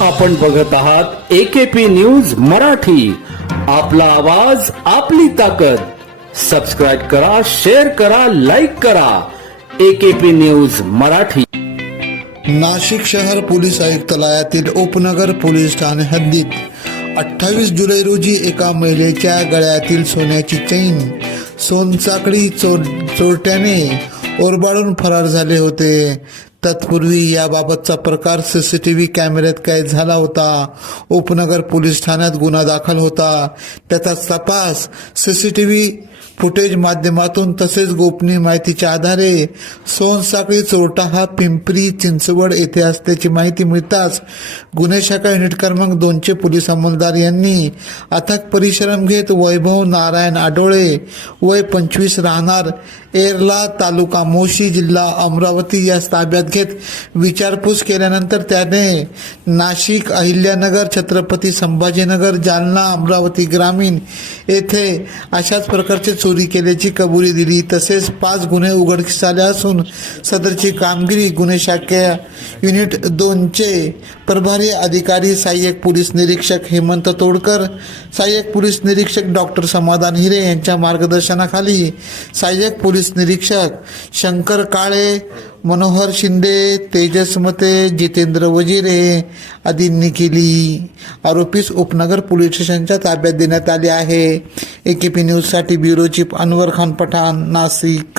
आपण बघत आहात एकेपी न्यूज मराठी. आपला आवाज आपली ताकद. सबस्क्राईब करा शेअर करा लाईक करा. AKP news Marathi. नाशिक शहर पोलीस आयुक्तालयातील उपनगर पोलीस ठाणे हद्दीत अठ्ठावीस जुलै रोजी एका महिलेच्या गळ्यातील सोन्याची चैन सोनचाकडी चोर चोरट्याने ओरबाडून फरार झाले होते. तत्पूर्वी याबाबतचा प्रकार सीसीटीव्ही कॅमेऱ्यात कैद झाला होता. उपनगर पोलीस ठाण्यात गुन्हा दाखल होता. त्याचा तपास सीसीटीव्ही फुटेज माध्यमातून तसेच गोपनीय माहितीच्या आधारे सोनसाखळी चोरटा हा पिंपरी चिंचवड येथे असल्याची माहिती मिळताच गुन्हे शाखा युनिट क्रमांक दोनचे पोलीस अंमलदार यांनी अथक परिश्रम घेत वैभव नारायण आडोळे वय पंचवीस राहणार एरला तालुका मोशी जिल्हा अमरावती या ताब्यात घेत विचारपूस केल्यानंतर त्याने नाशिक अहिल्यानगर छत्रपती संभाजीनगर जालना अमरावती ग्रामीण येथे अशाच प्रकारचे चोरी केल्याची कबुली दिली. तसेच पाच गुन्हे उघडकीस आले असून सदरची कामगिरी गुन्हे शाखा युनिट दोनचे प्रभारी अधिकारी सहाय्यक पोलीस निरीक्षक हेमंत तोडकर सहाय्यक पोलीस निरीक्षक डॉक्टर समाधान हिरे यांच्या मार्गदर्शनाखाली सहाय्यक पोलीस निरीक्षक शंकर काळे मनोहर शिंदे तेजस मते जितेंद्र वजिरे आदींनी केली. आरोपीस उपनगर पोलीस स्टेशनच्या ताब्यात देण्यात आले आहे. एकेपी न्यूजसाठी ब्युरो चीफ अनवर खान पठाण नाशिक.